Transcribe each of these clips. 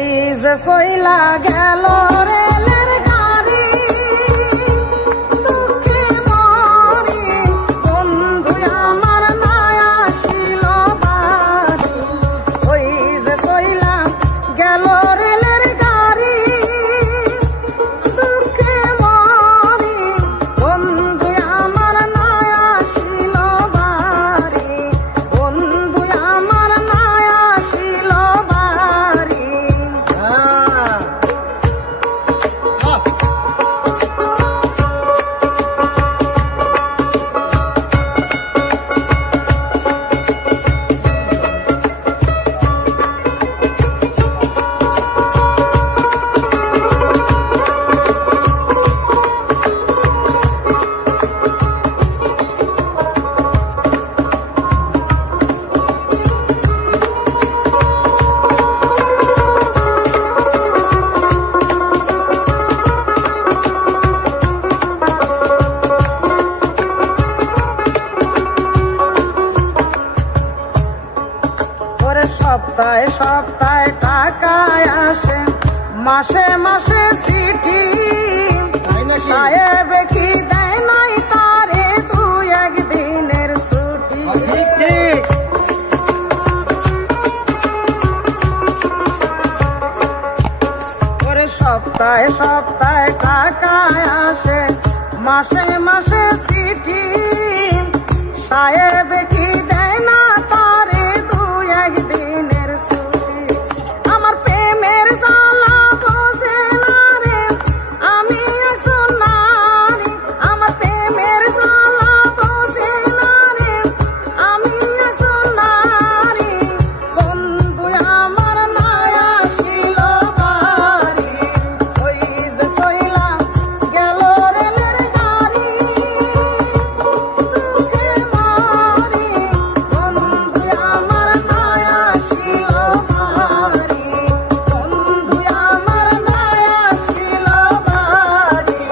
ওই যে সইলা গেল রেলের গাড়ি দুঃখে মরি বন্ধু আমার নাই আসিল বাড়ি। ওই যে সইলা গেল রেলের গাড়ি দুঃখে মরি বন্ধু আমার নাই আসিল বাড়ি। বন্ধু আমার নাই আসিল বাড়ি। সপ্তাহে সপ্তাহে টাকায় আসে মাসে মাসে চিঠি সাহেব কি দেয় নাই তারে তুই একদিনের ছুটি। ওরে সপ্তাহে সপ্তাহে টাকায় আসে মাসে মাসে চিঠি সাহেব কি দেয় না তারে তুই একদিনের ছুটি। আমার প্রেমের জ্বালা বোঝে না রে আমি একজন নারী। আমার প্রেমের জ্বালা বোঝে না রে আমি একজন নারী। বন্ধু আমার নাই আসিল বাড়ি। ওই যে সইলা গেল রেলের গাড়ি দুঃখে মরি বন্ধু আমার নাই আসিল বাড়ি। বন্ধু আমার নাই আসিল বাড়ি।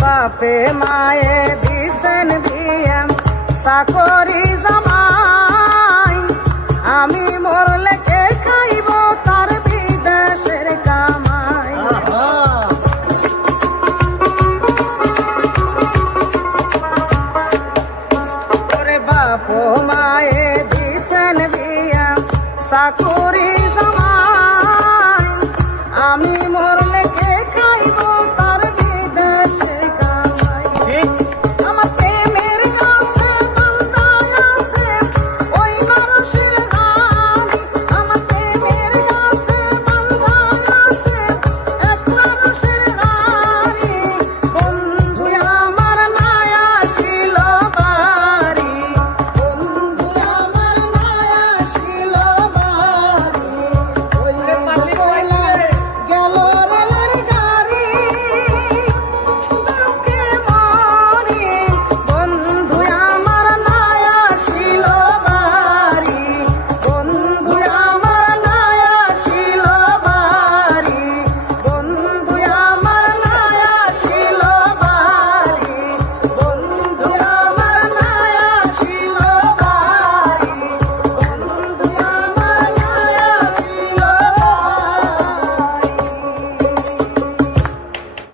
বাপে মায়ে দিছেন বিয়ে চাকরি জামাই আমি মরলে কে খাইব তার বিদেশের কামাই। ওরে বাপ মায়ে দিছেন বিয়ে চাকরি জামাই আমি মর